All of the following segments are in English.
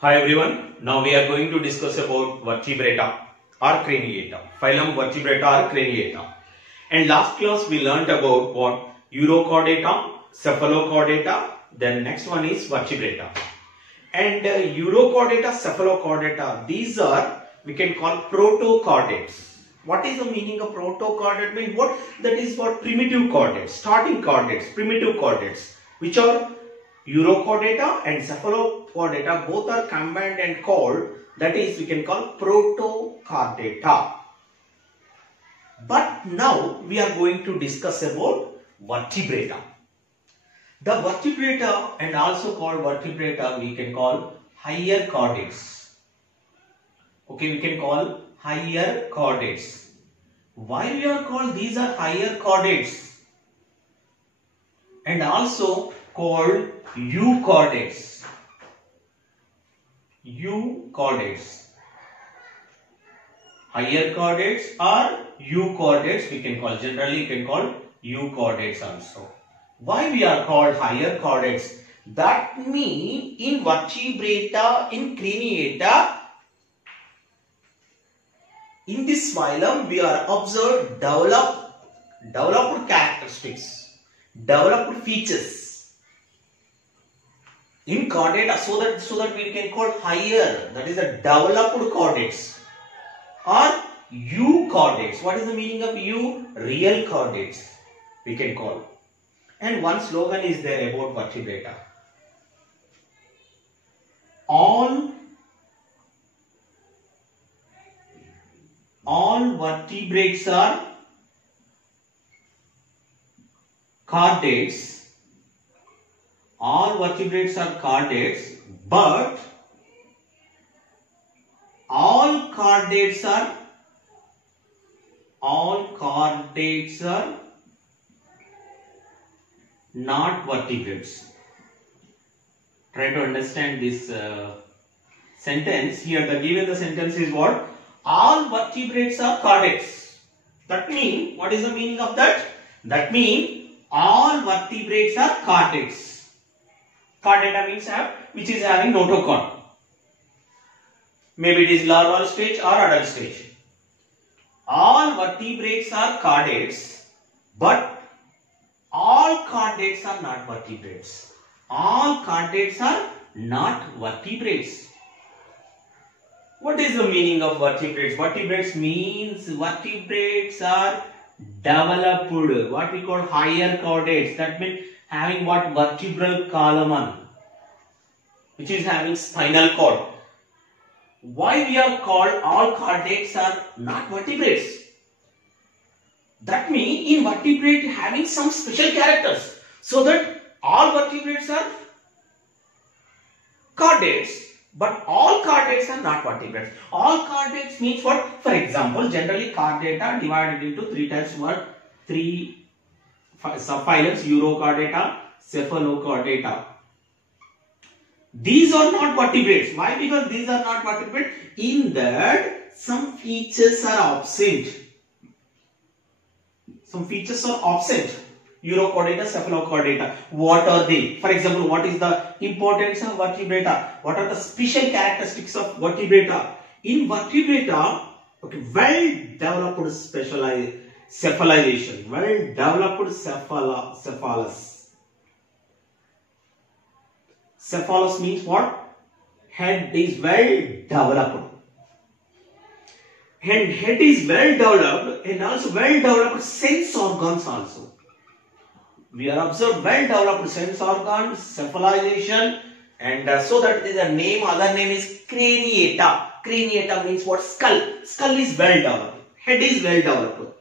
Hi everyone, now we are going to discuss about vertebrata or craniata, phylum vertebrata or craniata. And last class we learnt about what urochordata, cephalochordata, then next one is vertebrata. And urochordata, cephalochordata, these are we can call protochordates. What is the meaning of protochordate? Means what? That is what primitive chordates, starting chordates, primitive chordates, which are urochordata and cephalochordata, both are combined and called, that is we can call protochordata. But now we are going to discuss about vertebrata. The vertebrata and also called vertebrata we can call higher chordates. Okay, we can call higher chordates. Why we are called these are higher chordates? And also called euchordates. Euchordates. Higher chordates or euchordates we can call. Generally, you can call euchordates also. Why we are called higher chordates? That means in vertebrata, in craniata, in this phylum we are observed developed characteristics, developed features in chordata, so that we can call higher, that is a developed chordates or euchordates. What is the meaning of real chordates we can call. And one slogan is there about vertebrata. All vertebrates are chordates. All vertebrates are chordates, but all chordates are not vertebrates. Try to understand this sentence. Here the given the sentence is what? All vertebrates are chordates. That means, what is the meaning of that? That means all vertebrates are chordates. Chordata means which is having notochord. Maybe it is larval stage or adult stage. All vertebrates are chordates, but all chordates are not vertebrates. All chordates are not vertebrates. What is the meaning of vertebrates? Vertebrates means vertebrates are developed, what we call higher chordates. That means having what? Vertebral column, which is having spinal cord. Why we are called all chordates are not vertebrates? That means in vertebrate having some special characters, so that all vertebrates are chordates, but all chordates are not vertebrates. All chordates means what? For example, generally chordata divided into three types. What? Three subphylums: urochordata, cephalochordata. These are not vertebrates. Why? Because these are not vertebrates. In that some features are absent. Some features are absent. Urochordata, cephalochordata. What are they? For example, what is the importance of vertebrata? What are the special characteristics of vertebrata? In vertebrata, okay, well-developed cephalization, well-developed cephalus. Cephalus means what? Head is well-developed. And head is well-developed and also well-developed sense organs also. We are observed well-developed sense organs, cephalization, and so that is a name, other name is craniata. Craniata means what? Skull. Skull is well-developed. Head is well-developed.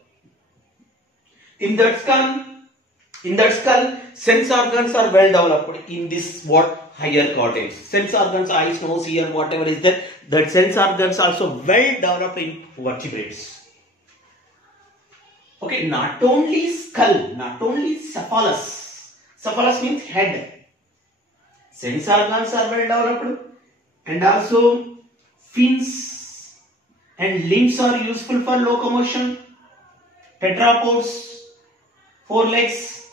In that skull, sense organs are well-developed in this what? Higher chordates. Sense organs, eyes, nose, ear, whatever is there, that sense organs also well-developed in vertebrates. Okay, not only skull, not only cephalus. Cephalus means head. Sense organs are well-developed, and also fins and limbs are useful for locomotion. Tetrapods, 4 legs.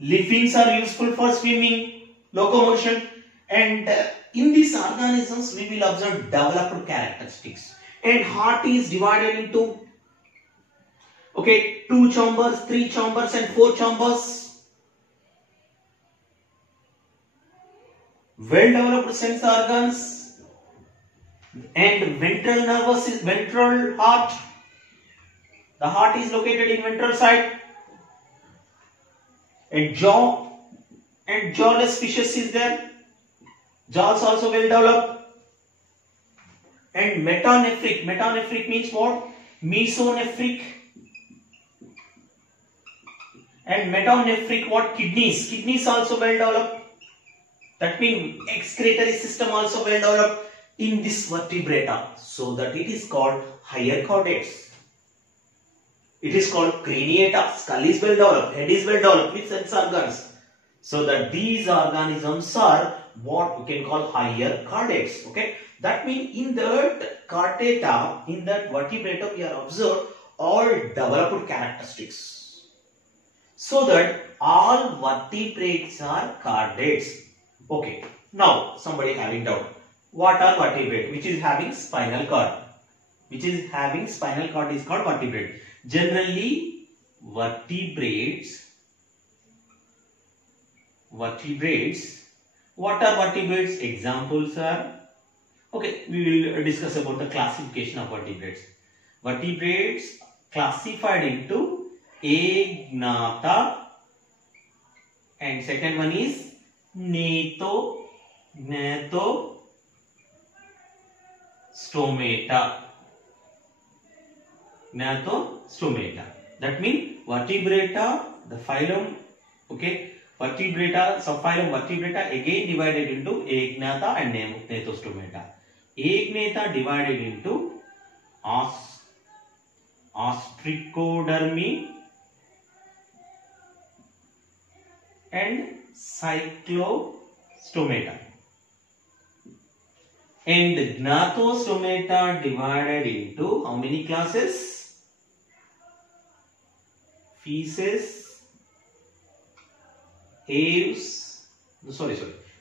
Fins are useful for swimming, locomotion, and in these organisms we will observe developed characteristics. And heart is divided into, okay, 2 chambers, 3 chambers and 4 chambers. Well developed sense organs and ventral heart. The heart is located in ventral side. And jaw and jawless fishes is there. Jaws also well developed. And metanephric. Metanephric means what? Mesonephric. And metanephric what? Kidneys. Kidneys also well developed. That means excretory system also well developed in this vertebrata. So that it is called higher chordates. It is called craniata. Skull is well developed. Head is well developed with sense organs. So that these organisms are what we can call higher chordates. Okay. That means in that chordata, in that vertebrata, we are observed all developed characteristics. So that all vertebrates are chordates. Okay. Now, somebody having doubt. What are vertebrate? Which is having spinal cord. Which is having spinal cord is called vertebrate. Generally, vertebrates. What are vertebrates? Examples are. Okay, we will discuss about the classification of vertebrates. Vertebrates classified into agnatha, and second one is Gnathostomata. Gnathostomata. That means vertebrata, the phylum, okay, vertebrata, subphylum vertebrata again divided into agnatha and Gnathostomata. Agnatha divided into ostricodermy and cyclostomata. And Gnathostomata divided into how many classes? Feces, aves,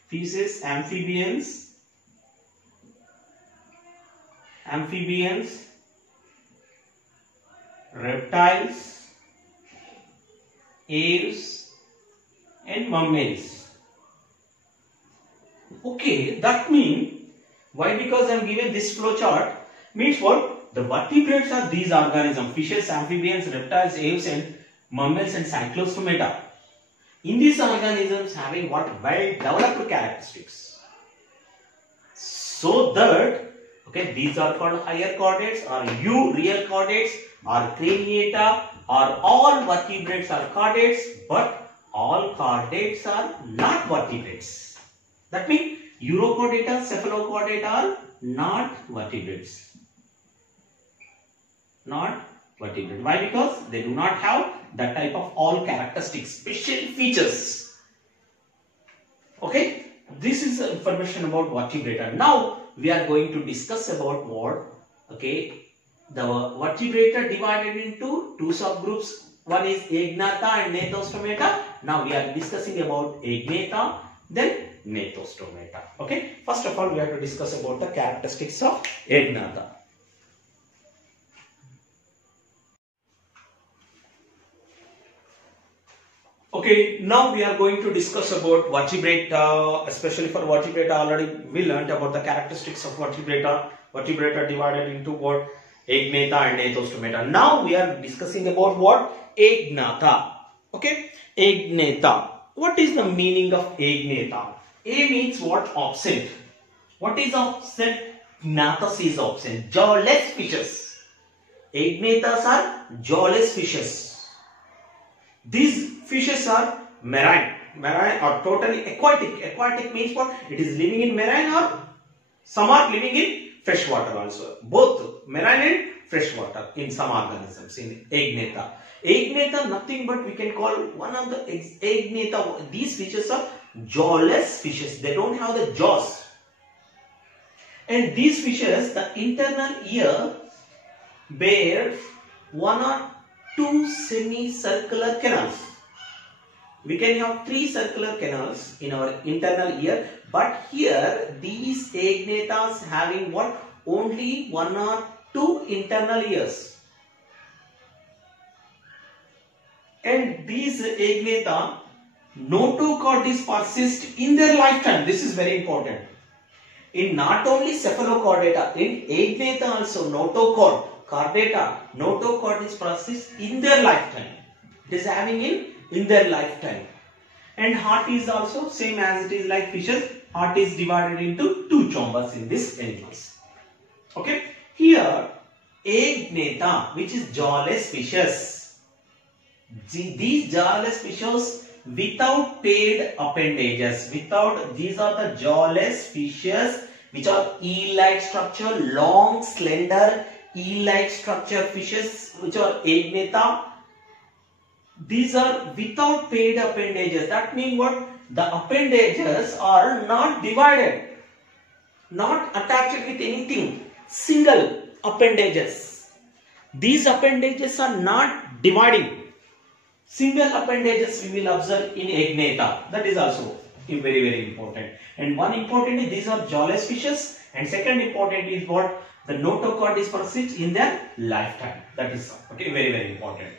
feces, amphibians, reptiles, aves and mammals. Okay, that means, why? Because I am given this flow chart, means what? The vertebrates are these organisms, fishes, amphibians, reptiles, aves and mammals and cyclostomata. In these organisms having what? Well developed characteristics. So that, okay, these are called higher chordates or real chordates or craniata, or all vertebrates are chordates, but all chordates are not vertebrates. That means urochordata, cephalochordata are not vertebrates. Not vertebrate. Why? Because they do not have that type of all characteristics, special features. Okay, this is the information about vertebrata. Now we are going to discuss about what? Okay, the vertebrata divided into two subgroups. One is agnatha and Gnathostomata. Now we are discussing about agnatha, then Gnathostomata. Okay, first of all we have to discuss about the characteristics of agnatha. Okay, now we are going to discuss about vertebrata, especially for vertebrata. Already we learned about the characteristics of vertebrata. Vertebrata divided into what? Agnatha and Gnathostomata. Now we are discussing about what? Agnatha. Okay, agnatha. What is the meaning of agnatha? A means what? Absent. What is absent? Gnathos is absent. Jawless fishes. Agnathas are jawless fishes. These fishes are marine. Marine or totally aquatic. Aquatic means what? It is living in marine, or some are living in freshwater also. Both marine and freshwater in some organisms in agnatha. Agnatha nothing but we can call one of the agnatha. These fishes are jawless fishes. They don't have the jaws. And these fishes, the internal ear bears one or two semicircular canals. We can have 3 circular canals in our internal ear, but here these agnatas having what? Only 1 or 2 internal ears. And these agnata notochordis persist in their lifetime. This is very important. In not only cephalochordata, in agnata also notochordis persist in their lifetime. It is having in their lifetime. And heart is also same as it is like fishes. Heart is divided into 2 chambers in this animals. Okay. Here agnata, which is jawless fishes. These jawless fishes without paired appendages. These are the jawless fishes which are eel-like structure, long, slender, eel-like structure fishes which are agnata. These are without paired appendages. That means what? The appendages are not divided, not attached with anything. Single appendages. These appendages are not dividing. Single appendages we will observe in agnata. That is also very, very important. And one important is these are jawless fishes. And second important is what? The notochordis persist in their lifetime. That is okay, very, very important.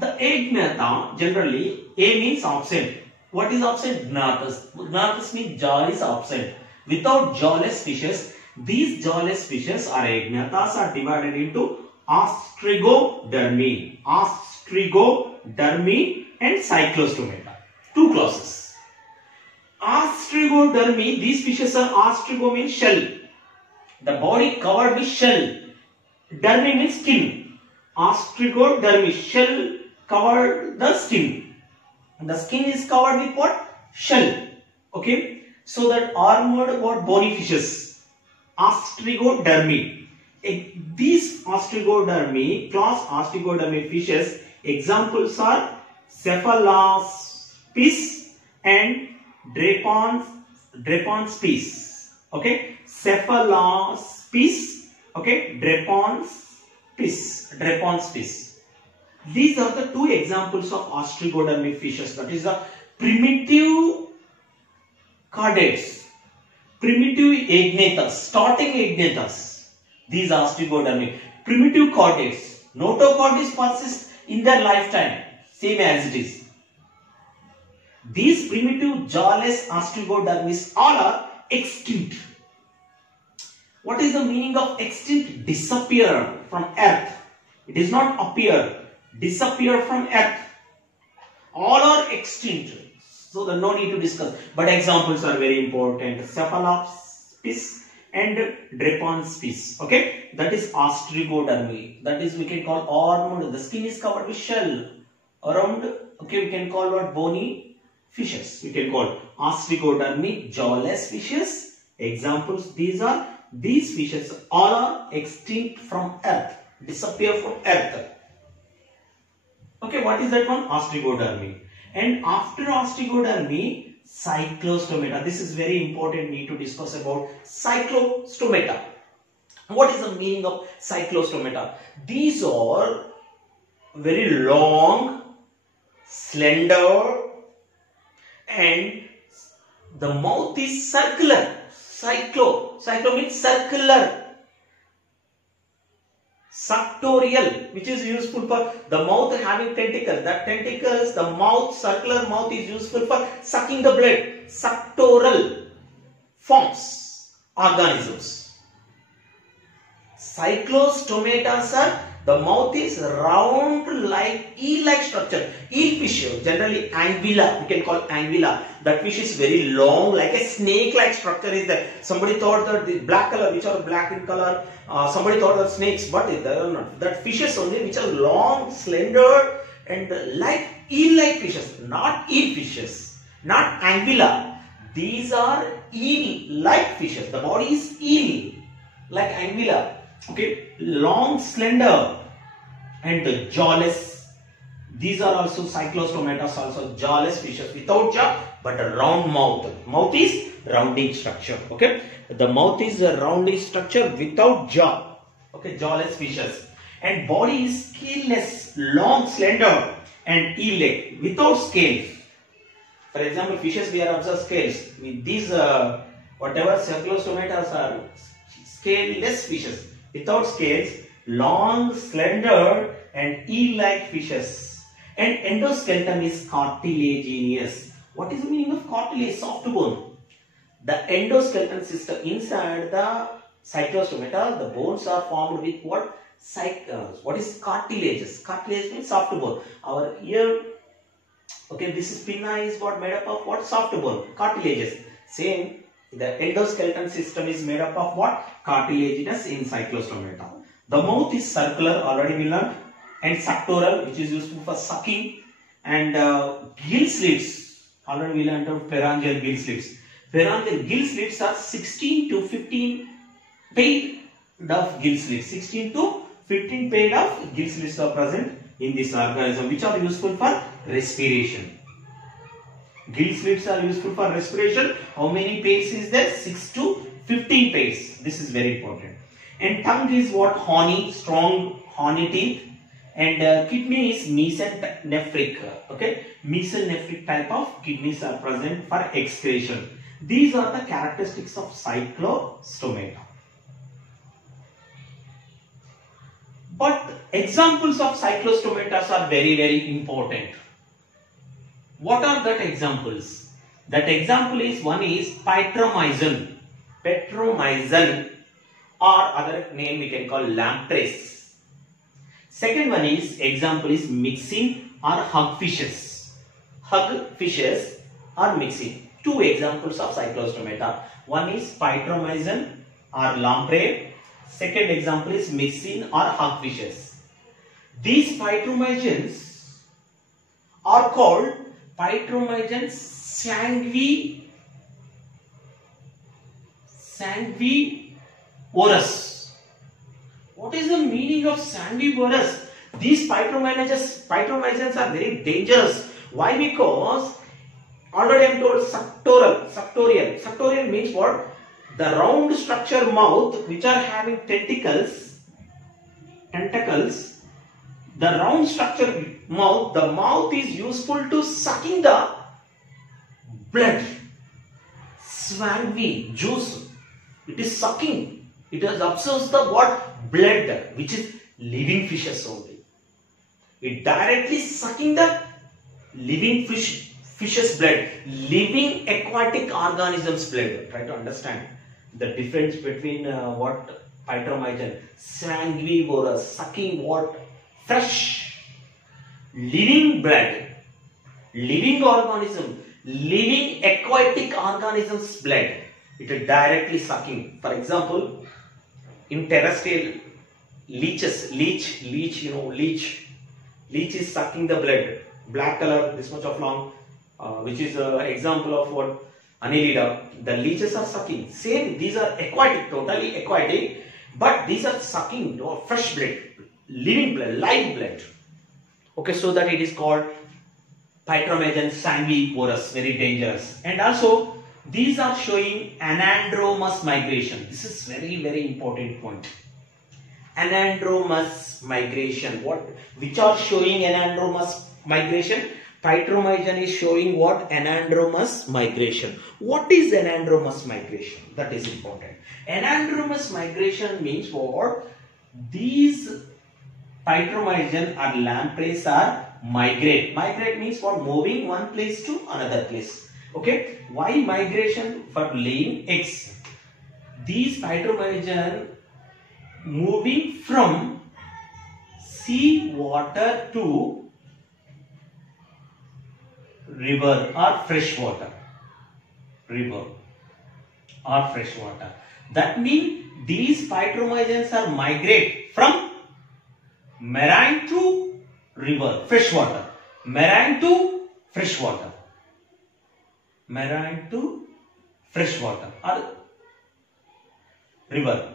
The agnata generally, A means absent. What is absent? Gnathus. Gnathus means jaw is absent. Without jawless fishes, these jawless fishes or agnatas are divided into ostrigodermi and cyclostomata. 2 classes. Ostrigodermi, these fishes are, ostrigo means shell. The body covered with shell. Dermi means skin. Ostrigodermi, shell covered the skin. The skin is covered with what? Shell. Okay. So that armored what? Bony fishes. Ostrigodermi. These ostrigodermi, class ostrigodermi fishes, examples are Cephalaspis and Draponspis. Okay, Cephalaspis. Okay, Draponspis. These are the 2 examples of ostrigodermi fishes. That is the primitive chordates, primitive agnatas, starting agnatas. These ostrigodermi, primitive chordates. Notochordis persist in their lifetime, same as it is. These primitive jawless ostrigodermis all are extinct. What is the meaning of extinct? Disappear from earth. It is not appear, disappear from earth. All are extinct. So no need to discuss. But examples are very important. Cephalaspis and Draponspis. Okay, that is ostrigodermi. That is we can call armored. The skin is covered with shell around. Okay, we can call what? Bony fishes. We can call ostrigodermi, jawless fishes. Examples, these fishes all are extinct from earth, disappear from earth. Okay, what is that one? Ostrigodermi. And after ostrigodermi, cyclostomata. This is very important. Need to discuss about cyclostomata. What is the meaning of cyclostomata? These are very long, slender, and the mouth is circular. Cyclo means circular. Suctorial, which is useful for the mouth having tentacles. That tentacles, the mouth, circular mouth is useful for sucking the blood. Suctoral forms, organisms. Cyclostomatas are, the mouth is round like eel-like structure. Eel fish, generally anguilla, we can call anguilla. That fish is very long, like a snake-like structure is there. Somebody thought that the black color, which are black in color, somebody thought that snakes, but they are not. That fishes only, which are long, slender, and like eel-like fishes, not eel fishes, not anguilla. These are eel-like fishes. The body is eel, like anguilla. Okay, long, slender, and jawless. These are also cyclostomatas, also jawless fishes without jaw, but a round mouth. Mouth is rounding structure. Okay, the mouth is a rounding structure without jaw. Okay, jawless fishes, and body is scaleless, long, slender, and eel-like without scales. For example, fishes we are observed scales. With these whatever cephalostomatas are scaleless fishes. Without scales, long, slender and eel-like fishes. And endoskeleton is cartilaginous. What is the meaning of cartilage? Soft bone. The endoskeleton system inside the cyclostomata, the bones are formed with what? What is cartilages? Cartilage means soft bone. Our ear, okay, this is pinna is what made up of what? Soft bone, cartilages. Same, the endoskeleton system is made up of what? Cartilaginous in cyclostomata. The mouth is circular, already we learned, and suctoral, which is useful for sucking, and gill slits, already we learned of pharyngeal gill slits. Pharyngeal gill slits are 16 to 15 pair of gill slits. 16 to 15 pair of gill slits are present in this organism, which are useful for respiration. Gill slits are useful for respiration. How many pairs is there? 6 to 15 pairs. This is very important. And tongue is what? Horny, strong horny teeth. And kidney is mesenteric. Okay, mesenteric type of kidneys are present for excretion. These are the characteristics of cyclostomata. But examples of cyclostomatas are very, very important. What are that examples? That example is, one is Pitromyzon. Petromyzon, or other name we can call lampreys. Second one is, example is Myxine or hugfishes. Hugfishes or Myxine. Two examples of cyclostomata. One is Pitromyzon or lamprey. Second example is Myxine or hugfishes. These Pitromyzons are called Pitromyzon sanguivorous. What is the meaning of sanguivorous? These Pitromyzons are very dangerous. Why? Because already I am told suctorial. Suctorial means what? The round structure mouth which are having tentacles. The round structure mouth, the mouth is useful to sucking the blood. Sanguine, juice. It is sucking. It absorbs the what? Blood, which is living fishes only. It directly sucking the living fish's blood. Living aquatic organisms' blood. Try to understand the difference between what? Pitromyzon. Sanguivorous. Sucking what? Fresh. Living blood. Living organism. Living aquatic organisms' blood. It is directly sucking. For example, in terrestrial leeches, leech is sucking the blood. Black color, this much of long, which is an example of what? Annelida. The leeches are sucking. Same, these are aquatic, totally aquatic, but these are sucking fresh blood, living blood, live blood. Okay, so that it is called Pitromyzon sanguivorous, very dangerous. And also, these are showing anadromous migration. This is very, very important point. Anadromous migration. Which are showing anadromous migration? Pitromyzon is showing what? Anadromous migration. What is anadromous migration? That is important. Anadromous migration means what? These Pitromyzon or lampreys are migrate. Migrate means what? Moving one place to another place. Okay. Why migration? For laying eggs. These Pitromyzon moving from sea water to river or fresh water. River or fresh water. That means these Pitromyzons are migrate from marine to river, fresh water. Marine to fresh water. Marine to fresh water or river.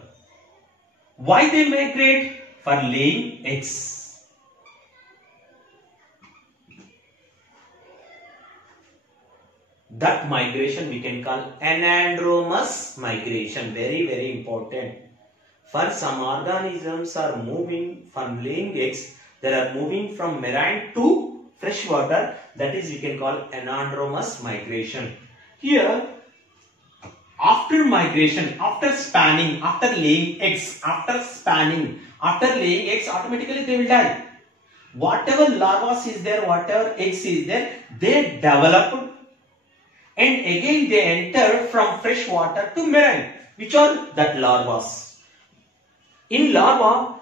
Why they migrate? For laying eggs. That migration we can call anadromous migration. Very, very important. For some organisms are moving from laying eggs, they are moving from marine to fresh water. That is we can call anadromous migration. Here, after migration, after spanning, after laying eggs, automatically they will die. Whatever larvae is there, whatever eggs is there, they develop and again they enter from fresh water to marine, which are that larvae. In larva,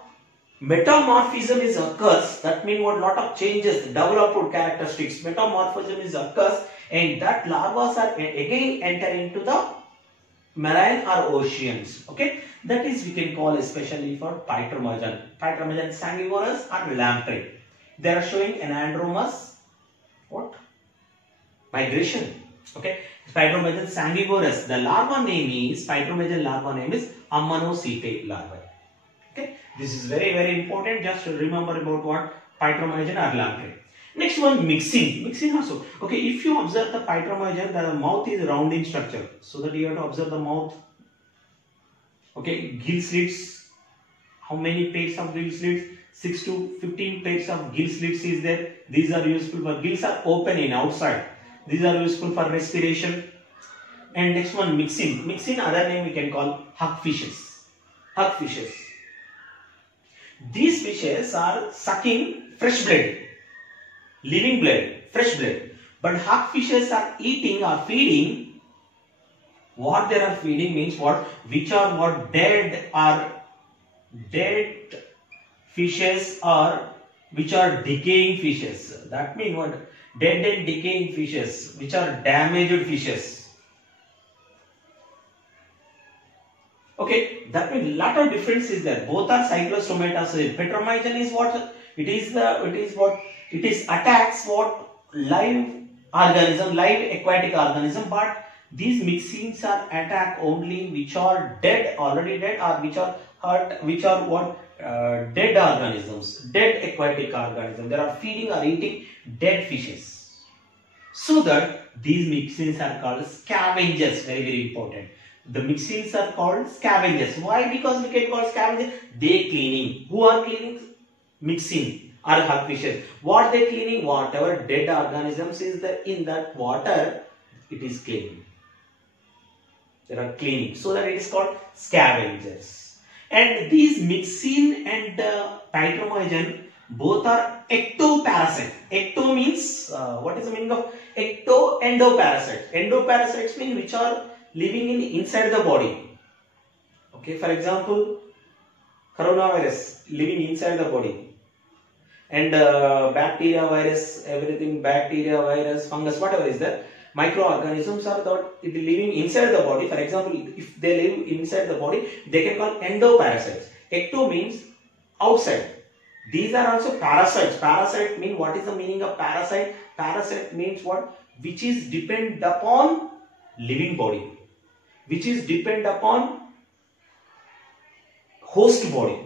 metamorphism is occurs. That means what lot of changes, developed characteristics. Metamorphism is occurs, and that larvae are again enter into the marine or oceans. Okay, that is we can call especially for Pitromagen. Pitromagen sanguivorous or lamprey. They are showing anadromous what migration. Okay, Pitromagen sanguivorous. The larva name is Pitromagen larva name is Ammanocytae larvae. Okay, this is very important. Just remember about what Pitromagen or lamprey. Next one, mixin. Mixin also. Okay, if you observe the Pitromagen, the mouth is round in structure. So that you have to observe the mouth. Okay, gill slits. How many pairs of gill slits? 6 to 15 pairs of gill slits is there. These are useful for gills are open in outside. These are useful for respiration. And next one, mixin. Mixin, other name we can call hugfishes. Hugfishes. These fishes are sucking fresh blood. Living blood, fresh blood. But hugfishes are eating or feeding. What they are feeding means what? Which are what dead fishes or which are decaying fishes. That means what? Dead and decaying fishes, which are damaged fishes. Okay, that means lot of difference is there. Both are cyclostomata. Pitromagen is what? It is attacks what live organism, live aquatic organism, but these mixins are attack only which are dead, already dead, or which are hurt, which are what dead organisms, dead aquatic organisms. They are feeding or eating dead fishes. So that these mixins are called scavengers. Very important. The mixins are called scavengers. Why? Because we can call scavengers. They cleaning. Who are cleaning? Mixin. Or hugfishes. What they cleaning? Whatever dead organisms is there in that water, it is cleaning. They are cleaning. So that it is called scavengers. And these mixin and Pitromagen both are ectoparasite. Ecto means what is the meaning of ecto? Endoparasite. Endoparasites mean which are living inside the body. Okay, for example, coronavirus living inside the body. And bacteria, virus, everything, bacteria, virus, fungus, whatever is there, microorganisms are living inside the body. For example, if they live inside the body, they can call endoparasites. Ecto means outside. These are also parasites. Parasite means what is the meaning of parasite? Parasite means what? Which is depend upon living body. Which is depend upon host body.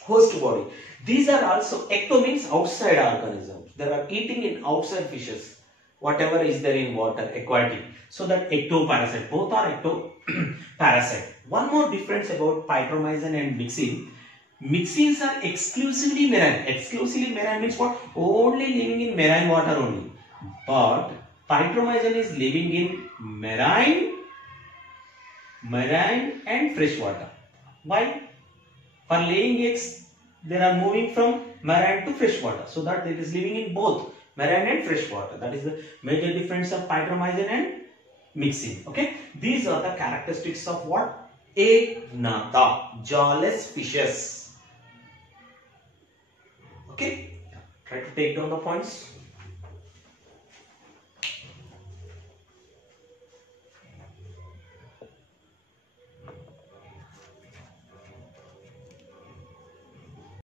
Host body. These are also, ecto means outside organisms. They are eating in outside fishes. Whatever is there in water, aquatic. So that ectoparasite. Both are ectoparasite. One more difference about Pitromagen and mixin. Mixins are exclusively marine. Exclusively marine means what? Only living in marine water only. But Pitromagen is living in marine and fresh water. Why? For laying eggs, they are moving from marine to fresh water. So that it is living in both marine and fresh water. That is the major difference of Pitromagen and mixin. Okay. These are the characteristics of what? Agnatha, jawless fishes. Okay. Try to take down the points.